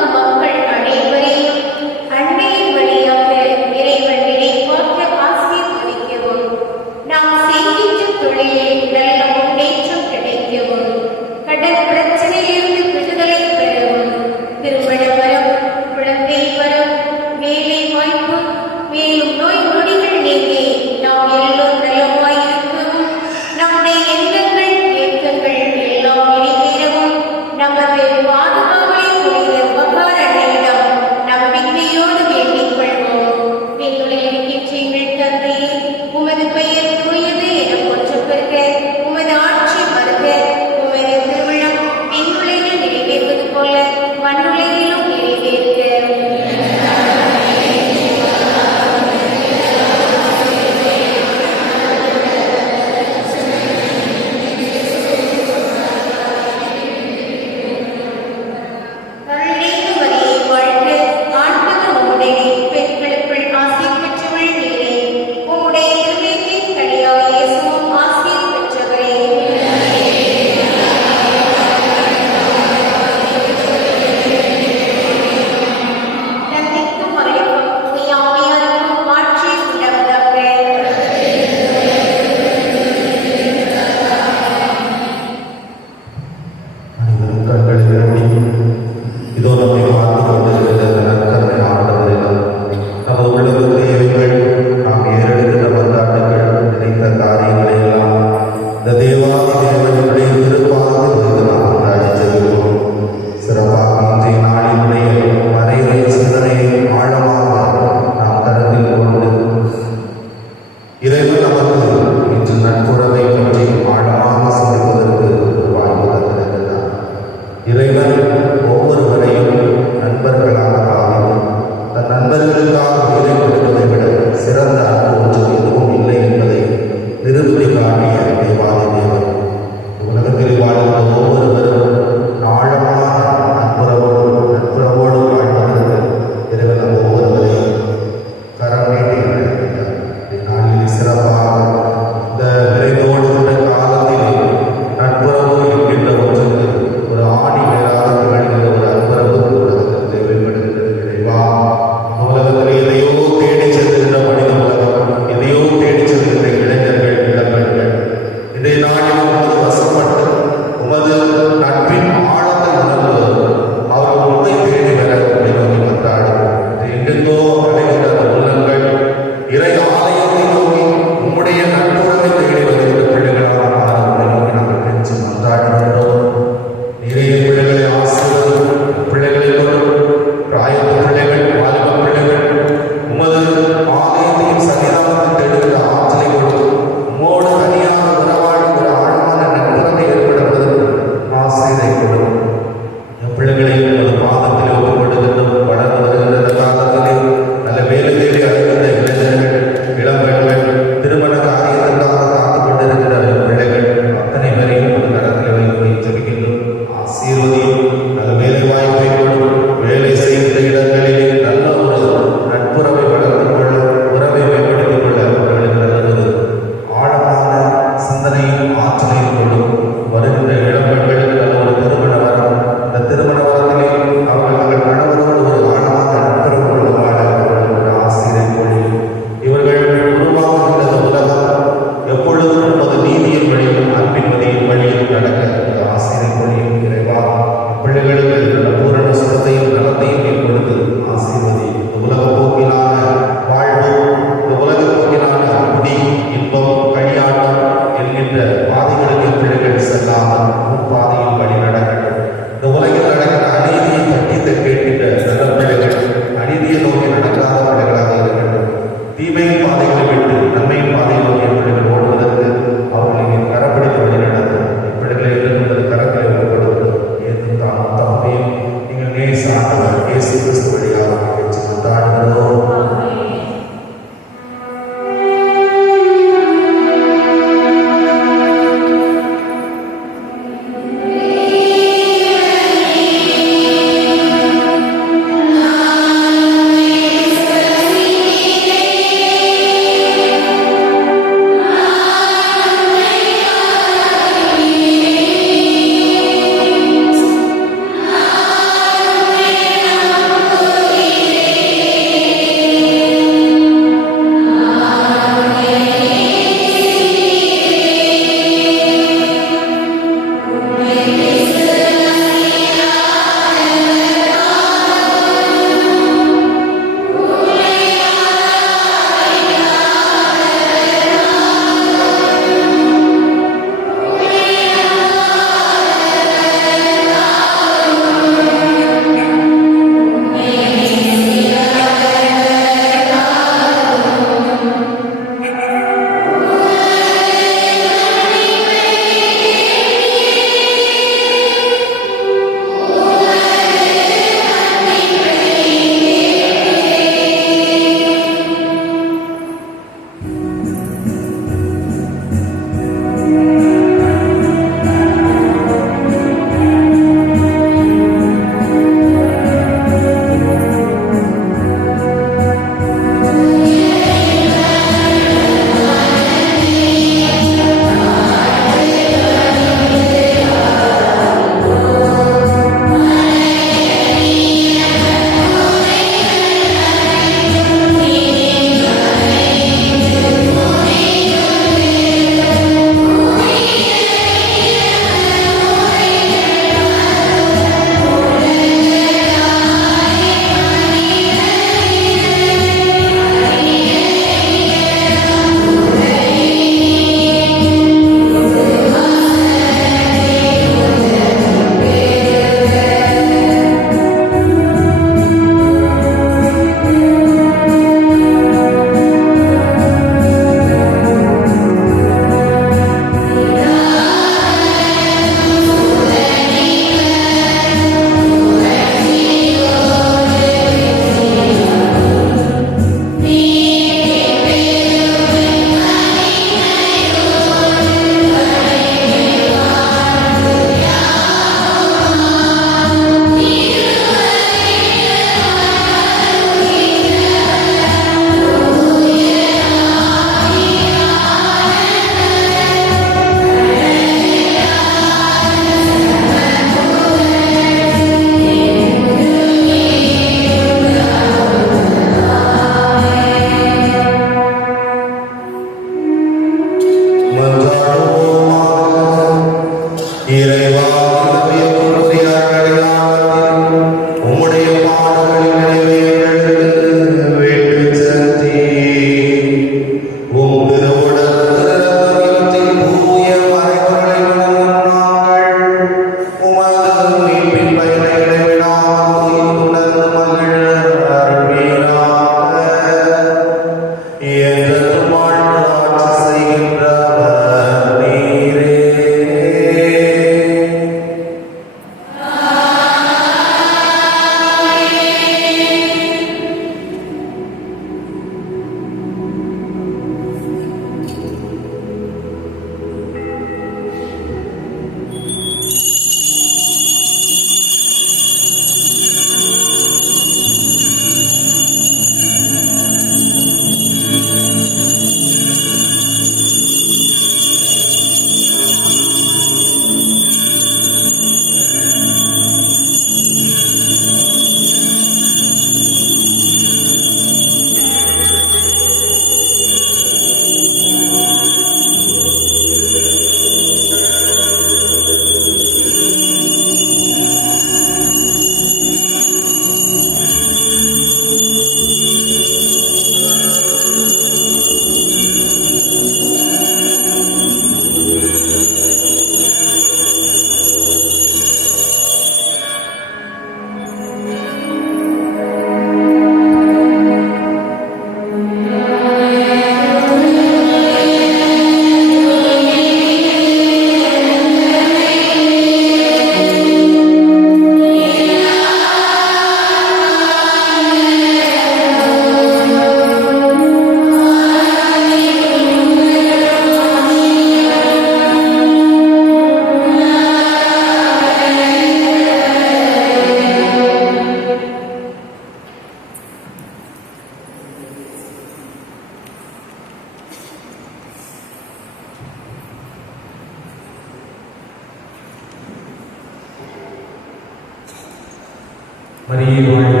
மரியே வாழ்க,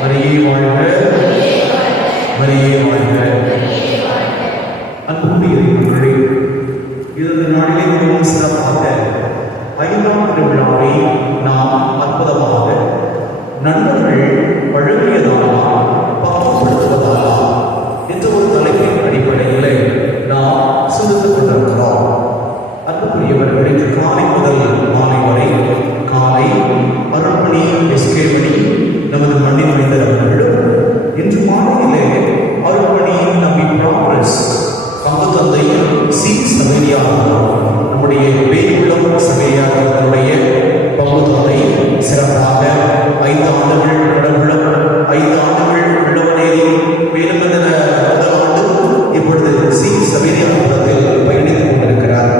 மரியே வாழ்க, மரியே வாழ்க. அன்புடைய இறைமக்களே, இந்த நாளிலே மிகவும் சிறப்பாக 5ஆம் திருவிழாவை நாம் அற்புதமாக நண்பர்கள் வழங்கியதாலா பக்குவப்படுத்துவதாலா என்ற ஒரு தலைப்பின் அடிப்படையில் நாம் சிந்தித்துக் கொண்டிருக்கிறோம். அன்புக்குரியவர்கள், இன்று காலை முதல் மாலை வரை காலை அருள்மணி எஸ்கேமணி நமது மண்ணின் மைந்தர் அவர்களும், இன்று மாலையிலே அருள்மணி நம்பி ப்ராக்ரஸ் பங்கு தந்தை சி சவேரியா நம்முடைய வேலுள்ளம் சவேரியா அவர்களுடைய பங்கு தந்தை சிறப்பாக 5 ஆண்டுகள் கடவுளும் 5 ஆண்டுகள் உள்ளவனேரி வேலுமந்தன முதல் ஆண்டு இப்பொழுது சி சவேரியாபுரத்தில் பயணித்துக் கொண்டிருக்கிறார்.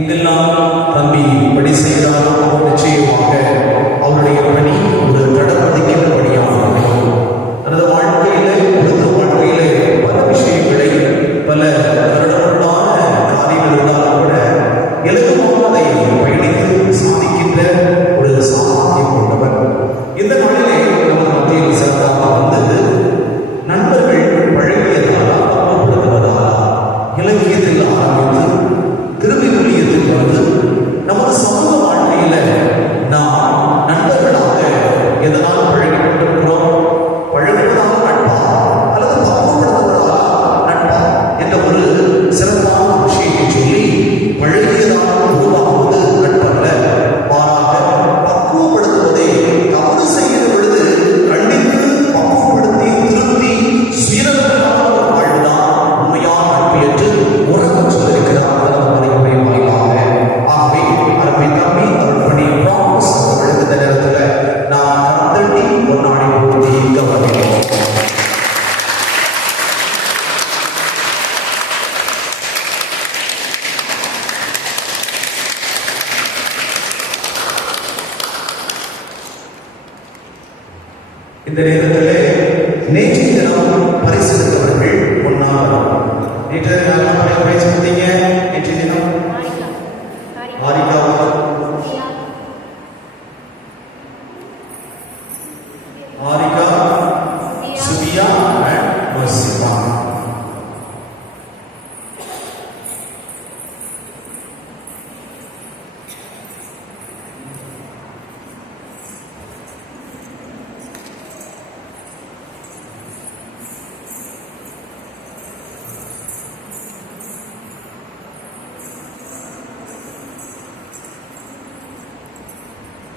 இங்கெல்லாம் தம்பி பணி செய்கிறாரோ நிச்சயமாக அவருடைய பணி ஒரு தடப்பதிக்கின்ற பணியாக அமையும். தனது வாழ்க்கையில பொது வாழ்க்கையில பல விஷயங்களை பல கருடமுள்ளான காரியங்கள் இருந்தாலும் கூட இலகுமாக அதை பயணித்து சாதிக்கின்ற ஒரு சாமர்த்தியம் கொண்டவர். இந்த நாளிலே நமது மத்தியில் சிறப்பாக வந்தது நண்பர்கள் வழங்கியதாலா பக்குவப்படுத்துவதாலா இலக்கியத்தில் ஆரம்பித்து திருவிவிலியத்தில் வந்து நமது சமூக வாழ்க்கையில நாம் நண்பர்களாக எதனால் பழகிக் கொண்டிருக்கிறோம்? பழகுவதாக நட்பா அல்லது பக்குவப்படுத்துவதாக நட்பா என்ற ஒரு சிறப்பான விஷயத்தை சொல்லி பழகியதாக உருவாகுவது நட்பல்ல, மாறாக பக்குவப்படுத்துவதை தவறு செய்கிற பொழுது கண்டித்து பக்குவப்படுத்தி திருத்தி சுயநலமான ஒரு வாழ்வுதான் உண்மையான நட்பு என்று உறவு சொல்லியிருக்கிறார். ஆகவே அருமை தம்பி அருள்மணி ப்ராக்ரஸ் அவர்களுக்கு இந்த நேரத்தில் நாம் கரந்தட்டி பொன்னாடி போட்டி கவனிக்கிறோம். இந்த நேரத்தில் நேற்று தினம் பரிசெடுத்தவர்கள் ஒன்றாக நேற்று தினம் பரிசு கொடுத்தீங்க. நேற்று தினம் ஆரிகா, ஆரிகா, சுபியா and மர்சிமா.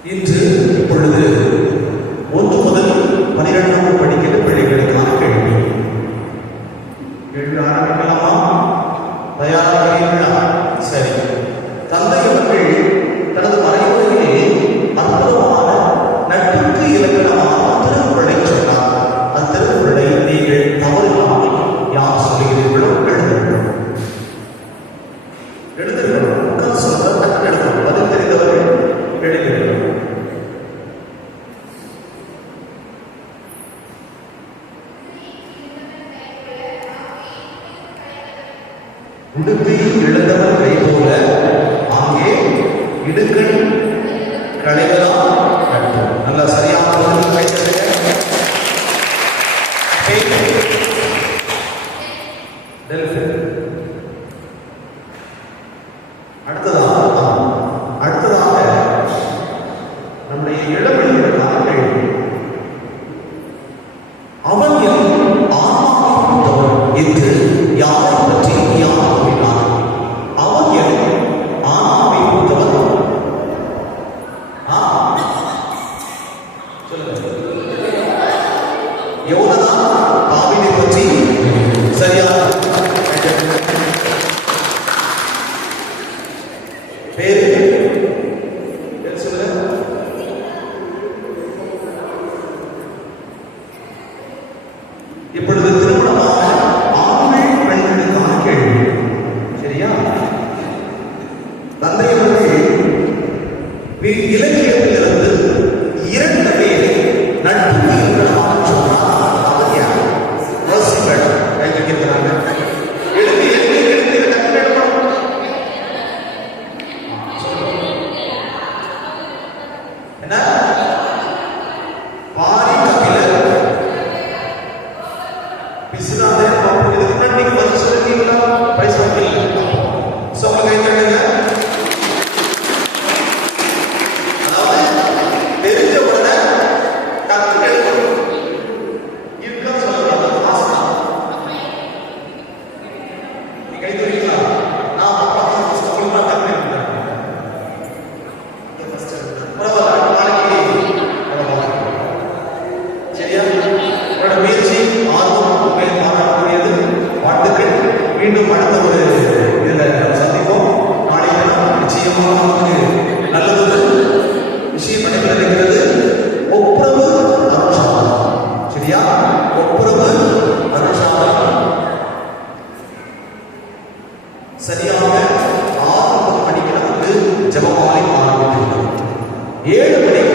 இன்று இப்பொழுது 1 முதல் 12 படிக்கிற பிள்ளைகளுக்கான கேள்வி ஆரம்பிக்கலாமா? தயாராகிறீர்களா? சரி. தந்தை அவர்கள் தனது மறைவுரையிலே அற்புதமான நட்புக்கு இலக்கணமான திருக்குறளை சொன்னார். அந்த திருக்குறளை நீங்கள் தவறில்லாமல் யார் சொல்லுகிறீர்களோ எழுதுகிறோம். சொல்ல எழுதுகிறோம். பதில் தெரிந்தவர்கள் எழுதுகிறோம். உடுப்பி இழந்தவர் கை போல அங்கே இடுக்கண் களைவெல்லாம் நட்பு. நல்லா சரியான அடுத்ததாக நம்முடைய இளவெளிகளுக்கான கேள்வி. அவன் என்று யாரை பற்றி யார் கூறினார்? அவன் ஆன்மாவை பொறுத்தவன். யோனதான் தாவீதை பற்றி சரியான பேரு இப்பொழுது திருமணமாக ஆண்கள் பெண்களுக்கான கேள்வி. சரியா? தந்தை அவர்கள் இலக்கியத்திலிருந்து 2 பேரை நட்புக்கு இலக்கணமாக சொன்னார். அவர் யார்? யோசிங்கள். கை தட்டியிருக்கிறாங்க. எழுதி என்ன? பாரி கபிலர் பிசினாதே. இதுக்கு முன்னாடி நீங்க பதில் சொல்லிருக்கீங்களா? பைசா இல்லை. சொல்ல கை தட்டுங்க. அதாவது தெரிஞ்ச உடனே கத்து எழுதணும். இருக்க சொல்லலாம். நீ கை தட்டுறீங்களா? நான் உங்களுக்கு கத்து எழுதுறேன். சரியா? உங்களோட முயற்சி ஆர்வம் பாராட்டக்கூடியது. வாழ்த்துக்கள். மீண்டும் அடுத்த ஒரு இதில் சந்திப்போம். நாளைக்கு நிச்சயமாக நமக்கு நல்லதொரு விஷயம் நடைபெற இருக்கிறது. ஒப்புரவு அருட்சாதனம். சரியா? ஒப்புரவு அருட்சாதனம் சரியாக 6 மணிக்கு நமக்கு ஜெபமாலை ஆரம்பிக்கிறது. 7 மணிக்கு